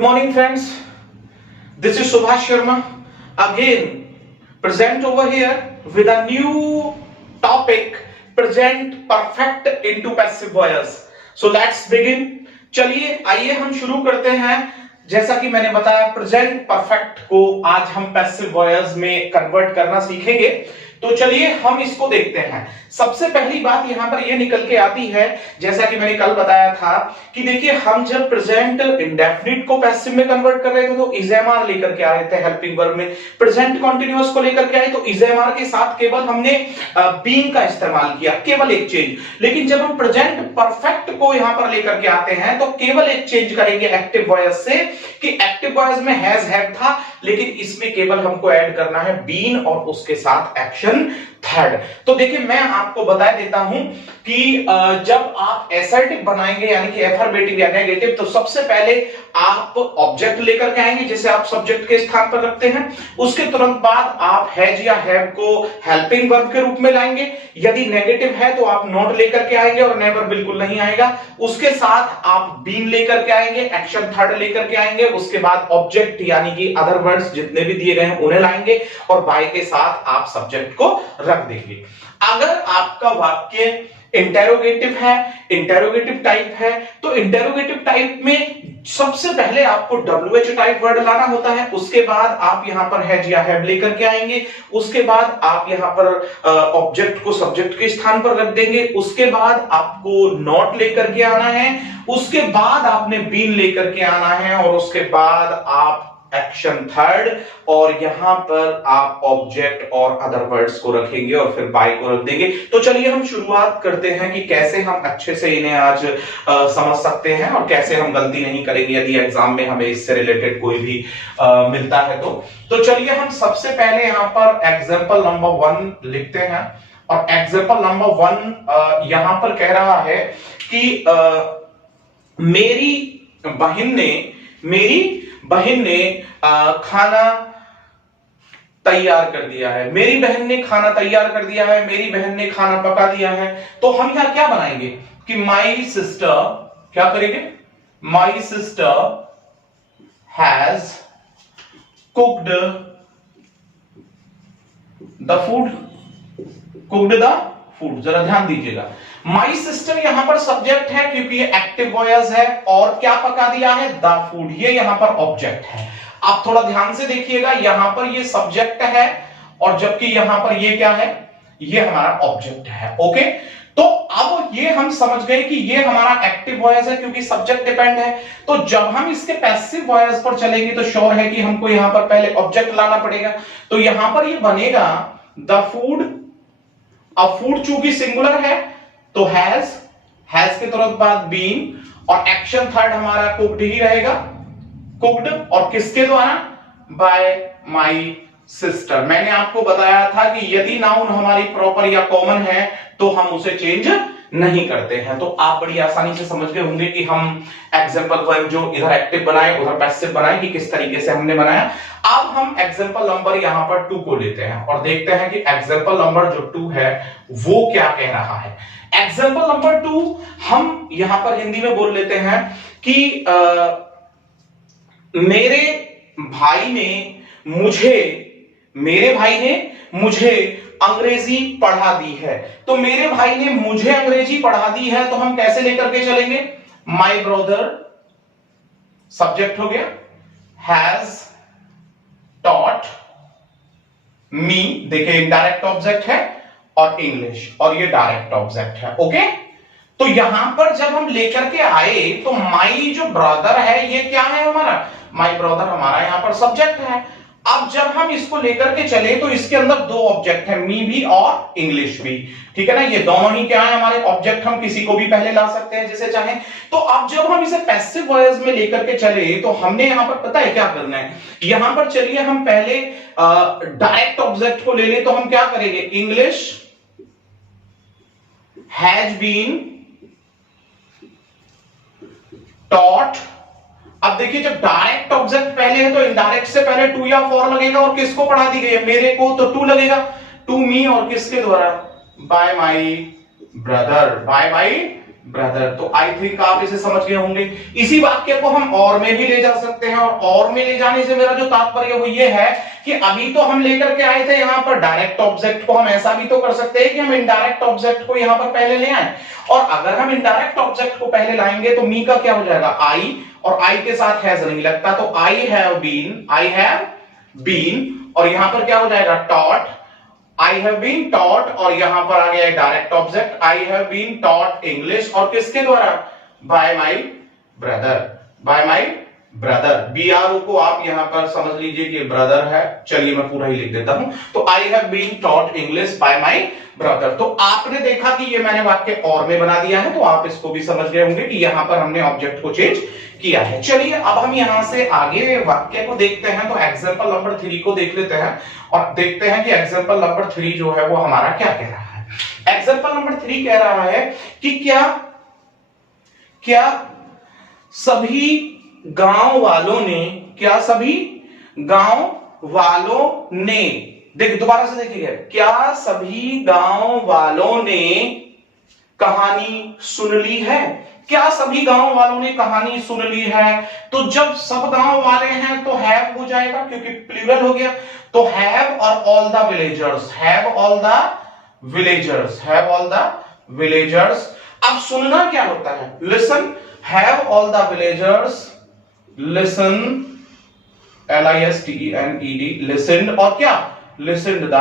Good morning, friends. This is Subhash Sharma again present over here with a new topic, present perfect into passive voice. So let's begin. चलिए आइए हम शुरू करते हैं। जैसा कि मैंने बताया प्रेजेंट परफेक्ट को आज हम पैसिव वॉयस में कन्वर्ट करना सीखेंगे। तो चलिए हम इसको देखते हैं। सबसे पहली बात यहां पर यह निकल के आती है, जैसा कि मैंने कल बताया था कि देखिए हम जब प्रेजेंट इंडेफिनिट को पैसिव में कन्वर्ट कर रहे थे तो इज एम आर लेकर के आ रहे थे हेल्पिंग वर्ब में। प्रेजेंट कॉन्टिन्यूअस को लेकर के आए तो इज एम आर के साथ केवल हमने बीइंग का इस्तेमाल किया, केवल एक चेंज। लेकिन जब हम प्रेजेंट परफेक्ट को यहां पर लेकर के आते हैं तो केवल एक चेंज करेंगे एक्टिव वॉयस से, कि एक्टिव वॉयस में हैज हैव था, लेकिन इसमें केवल हमको ऐड करना है बीन और उसके साथ एक्शन थर्ड। तो देखिए मैं आपको बता देता हूं कि जब आप असर्टिव बनाएंगे यानी कि एफर्मेटिव या नेगेटिव, तो सबसे पहले आप ऑब्जेक्ट लेकर के आएंगे जिसे आप सब्जेक्ट के स्थान पर रखते हैं। उसके तुरंत बाद आप हैज या हैव को हेल्पिंग वर्ब के रूप में लाएंगे। यदि नेगेटिव है तो आप नॉट लेकर के आएंगे और नेवर बिल्कुल नहीं आएगा। उसके साथ आप बीन लेकर के आएंगे, एक्शन थर्ड लेकर के आएंगे। उसके बाद ऑब्जेक्ट यानी कि अदर वर्ड्स जितने भी दिए गए हैं उन्हें लाएंगे और बाय के साथ आप सब्जेक्ट को रख देंगे। अगर आपका वाक्य इंटेरोगेटिव है, इंटेरोगेटिव टाइप है, तो इंटेरोगेटिव टाइप में सबसे पहले आपको WH टाइप वर्ड लाना होता है। उसके बाद आप यहां पर हैज या हैव लेकर के आएंगे। उसके बाद आप यहां पर ऑब्जेक्ट को सब्जेक्ट के स्थान पर रख देंगे। उसके बाद आपको नॉट लेकर के आना है। उसके बाद आपने बीन लेकर के आना है और उसके बाद आप एक्शन थर्ड और यहां पर आप ऑब्जेक्ट और अदर वर्ड्स को रखेंगे और फिर बाय को रख देंगे। तो चलिए हम शुरुआत करते हैं कि कैसे हम अच्छे से इन्हें आज समझ सकते हैं और कैसे हम गलती नहीं करेंगे यदि एग्जाम में हमें इससे रिलेटेड कोई भी मिलता है तो चलिए हम सबसे पहले यहां पर एग्जांपल नंबर 1 लिखते हैं। और एग्जांपल नंबर 1 यहां पर कह रहा है कि मेरी बहन ने खाना तैयार कर दिया है। मेरी बहन ने खाना तैयार कर दिया है, मेरी बहन ने खाना पका दिया है। तो हम यहां क्या बनाएंगे कि माई सिस्टर, क्या करेंगे, my sister has cooked the food, cooked the food. जरा ध्यान दीजिएगा, माई सिस्टर यहां पर सब्जेक्ट है क्योंकि ये एक्टिव वॉयस है, और क्या पका दिया है, द फूड, ये यहां पर ऑब्जेक्ट है। आप थोड़ा ध्यान से देखिएगा, यहां पर ये सब्जेक्ट है और जबकि यहां पर ये क्या है, ये हमारा ऑब्जेक्ट है। ओके, तो अब ये हम समझ गए कि ये हमारा एक्टिव वॉयस है क्योंकि सब्जेक्ट डिपेंड है। तो जब हम इसके पैसिव वॉयस पर चलेंगे तो श्योर है कि हमको यहां पर पहले ऑब्जेक्ट लाना पड़ेगा। तो यहां पर ये बनेगा द फूड। अब फूड चूंकि सिंगुलर है तो हैज के तुरंत बाद बीन और एक्शन थर्ड हमारा कुक्ड ही रहेगा, कुक्ड, और किसके द्वारा, बाय माई सिस्टर। मैंने आपको बताया था कि यदि नाउन हमारी प्रॉपर या कॉमन है तो हम उसे चेंज नहीं करते हैं। तो आप बड़ी आसानी से समझ गए होंगे कि हम एग्जांपल 1 जो इधर एक्टिव बनाए उधर पैसिव बनाए कि किस तरीके से हमने बनाया। अब हम एग्जांपल नंबर यहां पर 2 को लेते हैं और देखते हैं कि एग्जांपल नंबर जो 2 है वो क्या कह रहा है। एग्जांपल नंबर 2 हम यहां पर हिंदी में बोल लेते हैं कि मेरे भाई ने मुझे अंग्रेजी पढ़ा दी है। तो मेरे भाई ने मुझे अंग्रेजी पढ़ा दी है तो हम कैसे लेकर के चलेंगे, माय ब्रदर सब्जेक्ट हो गया, हैज टॉट मी, देखिए इनडायरेक्ट ऑब्जेक्ट है, और इंग्लिश, और ये डायरेक्ट ऑब्जेक्ट है। ओके, तो यहां पर जब हम लेकर के आए तो माई जो ब्रदर है ये क्या है हमारा, माई ब्रदर हमारा यहां पर सब्जेक्ट है। अब जब हम इसको लेकर के चले तो इसके अंदर 2 ऑब्जेक्ट है, मी भी और इंग्लिश भी, ठीक है ना। ये दोनों ही क्या है हमारे ऑब्जेक्ट, हम किसी को भी पहले ला सकते हैं जिसे चाहें। तो अब जब हम इसे पैसिव वॉयस में लेकर के चले तो हमने यहां पर पता है क्या करना है, यहां पर चलिए हम पहले डायरेक्ट ऑब्जेक्ट को ले ले। तो हम क्या करेंगे, इंग्लिश हैज बीन टॉट। अब देखिए जब डायरेक्ट ऑब्जेक्ट पहले है तो इनडायरेक्ट से पहले टू या फॉर लगेगा, और किसको पढ़ा दी गई है, मेरे को, तो टू लगेगा, टू मी, और किसके द्वारा, bye my brother, bye my brother. तो आई थिंक आप इसे समझ गए होंगे। इसी वाक्य को हम और में भी ले जा सकते हैं, और में ले जाने से मेरा जो तात्पर्य वो ये है कि अभी तो हम लेकर के आए थे यहां पर डायरेक्ट ऑब्जेक्ट को, हम ऐसा भी तो कर सकते हैं कि हम इनडायरेक्ट ऑब्जेक्ट को यहां पर पहले ले आए, और अगर हम इनडायरेक्ट ऑब्जेक्ट को पहले लाएंगे तो मी का क्या हो जाएगा, आई, और आई के साथ हैज नहीं लगता, तो आई हैव बीन, और यहां पर क्या हो जाएगा, taught, I have been taught, और यहां पर आ गया direct object, I have been taught English, और किसके द्वारा, बाय माई ब्रदर। BRO को आप यहां पर समझ लीजिए कि ब्रदर है, चलिए मैं पूरा ही लिख देता हूं, तो I have been taught English by my brother. तो आपने देखा कि ये मैंने वाक्य और में बना दिया है, तो आप इसको भी समझ गए होंगे कि यहां पर हमने ऑब्जेक्ट को चेंज किया है। चलिए अब हम यहां से आगे वाक्य को देखते हैं, तो एग्जांपल नंबर 3 को देख लेते हैं और देखते हैं कि एग्जांपल नंबर 3 जो है वो हमारा क्या कह रहा है। एग्जांपल नंबर 3 कह रहा है कि क्या सभी गांव वालों ने, देख दोबारा से देखिए, क्या सभी गांव वालों ने कहानी सुन ली है, क्या सभी गांव वालों ने कहानी सुन ली है। तो जब सब गांव वाले हैं तो हैव हो जाएगा क्योंकि प्लूरल हो गया, तो हैव और ऑल द विलेजर्स, अब सुनना क्या होता है, listen, have all the villagers listen, LISTENED, listened, और क्या, लिसनड द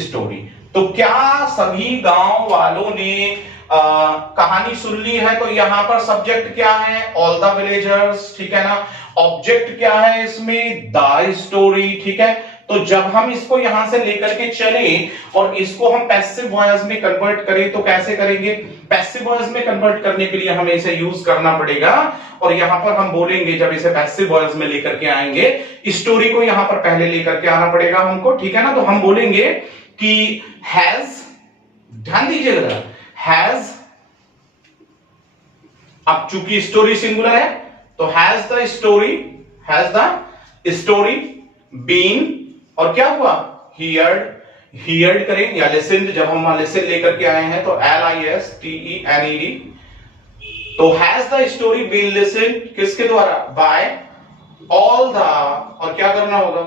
स्टोरी। तो क्या सभी गांव वालों ने कहानी सुन ली है, तो यहां पर सब्जेक्ट क्या है, ऑल द विलेजर्स, ठीक है ना, ऑब्जेक्ट क्या है इसमें, द स्टोरी, ठीक है। तो जब हम इसको यहां से लेकर के चले और इसको हम पैसिव वॉइस में कन्वर्ट करें तो कैसे करेंगे, पैसिव वॉइस में कन्वर्ट करने के लिए हमें इसे यूज करना पड़ेगा, और यहां पर हम बोलेंगे, जब इसे पैसिव वॉइस में लेकर के आएंगे, स्टोरी को यहां पर पहले लेकर के आना पड़ेगा हमको, ठीक है ना। तो हम बोलेंगे कि हैज, ध्यान दीजिएगा, हैज, अब चूंकि स्टोरी सिंगुलर है तो हैज द स्टोरी बीन, और क्या हुआ, हियर्ड करें या लिसनड, जब हम लिसन लेकर के आए हैं तो LISTENED, तो has the story been listened किसके द्वारा, बाय ऑल द, और क्या करना होगा,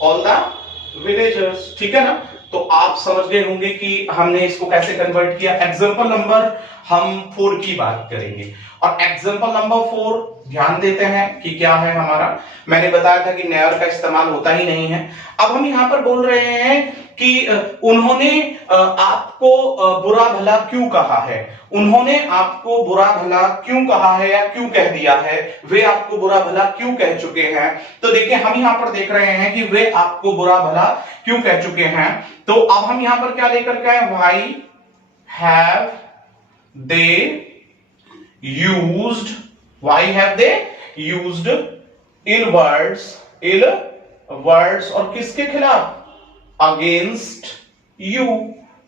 ऑल द विलेजर्स, ठीक है ना। तो आप समझ गए होंगे कि हमने इसको कैसे कन्वर्ट किया। एग्जांपल नंबर हम 4 की बात करेंगे, और एग्जांपल नंबर 4 ध्यान देते हैं कि क्या है हमारा, मैंने बताया था कि नेवर का इस्तेमाल होता ही नहीं है। अब हम यहां पर बोल रहे हैं कि उन्होंने आपको बुरा भला क्यों कहा है, उन्होंने आपको बुरा भला क्यों कहा है या क्यों कह दिया है, वे आपको बुरा भला क्यों कह चुके हैं। तो देखिए हम यहां पर देख रहे हैं कि वे आपको बुरा भला क्यों कह चुके हैं। तो अब हम यहां पर क्या लेकर के आए, why have they used ill words, और किसके खिलाफ, अगेंस्ट यू,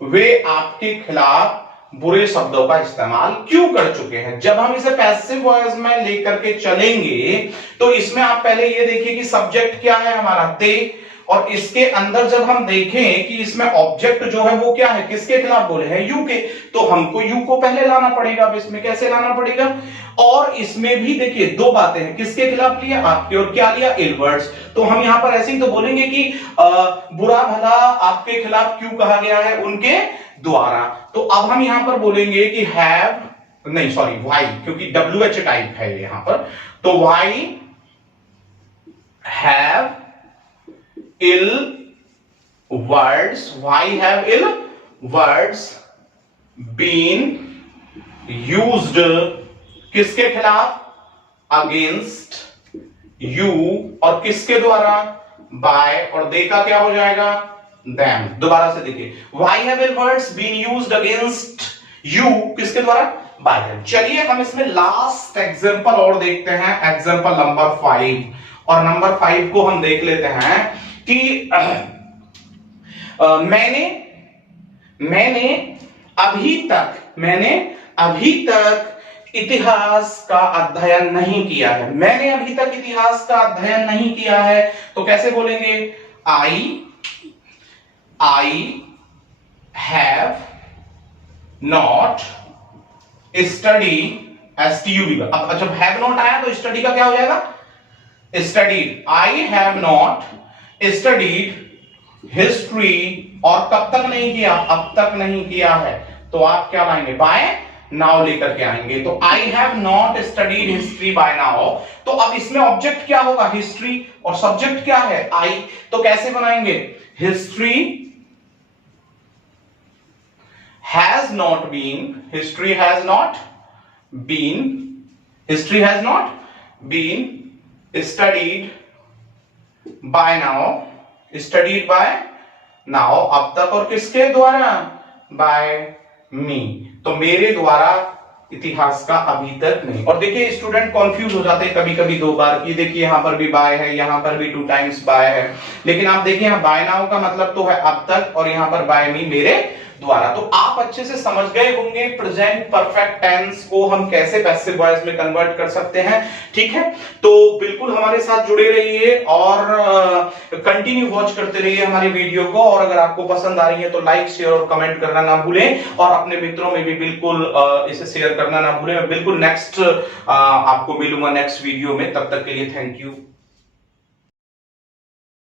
वे आपके खिलाफ बुरे शब्दों का इस्तेमाल क्यों कर चुके हैं। जब हम इसे पैसिव वॉइस में लेकर के चलेंगे तो इसमें आप पहले ये देखिए कि सब्जेक्ट क्या है हमारा, दे, और इसके अंदर जब हम देखें कि इसमें ऑब्जेक्ट जो है वो क्या है, किसके खिलाफ बोले हैं, यू के, तो हमको यू को पहले लाना पड़ेगा। अब इसमें कैसे लाना पड़ेगा, और इसमें भी देखिए 2 बातें हैं, किसके खिलाफ लिया, आपके, और क्या लिया, इल वर्ड्स। तो हम यहां पर ऐसे ही तो बोलेंगे कि बुरा भला आपके खिलाफ क्यों कहा गया है, उनके द्वारा। तो अब हम यहां पर बोलेंगे कि वाई, क्योंकि WH टाइप है यहां पर, तो why have ill words been used किसके खिलाफ, अगेंस्ट यू, और किसके द्वारा, बाय, और दे का क्या हो जाएगा, देम। दोबारा से देखिए, why have ill words been used against you, किसके द्वारा, बाय देम। चलिए हम इसमें लास्ट एग्जांपल और देखते हैं, एग्जांपल नंबर 5, और नंबर 5 को हम देख लेते हैं कि मैंने अभी तक इतिहास का अध्ययन नहीं किया है, मैंने अभी तक इतिहास का अध्ययन नहीं किया है, तो कैसे बोलेंगे, I have not study, STUD। अब जब हैव नॉट आया तो स्टडी का क्या हो जाएगा? Studied. I have not studied history, और कब तक नहीं किया? अब तक नहीं किया है, तो आप क्या लाएंगे? बाय नाउ लेकर के आएंगे। तो I have not studied history by now, तो अब इसमें ऑब्जेक्ट क्या होगा? हिस्ट्री, और सब्जेक्ट क्या है? आई। तो कैसे बनाएंगे? History has not been, history has not been, history has not been studied by now, studied by now, अब तक, और किसके द्वारा? बाय मी, तो मेरे द्वारा इतिहास का अभी तक नहीं। और देखिए स्टूडेंट कंफ्यूज हो जाते हैं कभी कभी दो बार कि देखिए यहां पर भी बाय है, यहां पर भी 2 टाइम्स बाय है, लेकिन आप देखिए यहां बाय नाउ का मतलब तो है अब तक, और यहां पर बाय मी मेरे द्वारा। तो आप अच्छे से समझ गए होंगे प्रेजेंट परफेक्ट टेंस को हम कैसे पैसिव वॉइस में कन्वर्ट कर सकते हैं। ठीक है, तो बिल्कुल हमारे साथ जुड़े रहिए और कंटिन्यू वॉच करते रहिए हमारे वीडियो को। और अगर आपको पसंद आ रही है तो लाइक, शेयर और कमेंट करना ना भूलें, और अपने मित्रों में भी बिल्कुल इसे शेयर करना ना भूलें। मैं बिल्कुल नेक्स्ट आपको मिलूंगा नेक्स्ट वीडियो में, तब तक के लिए थैंक यू।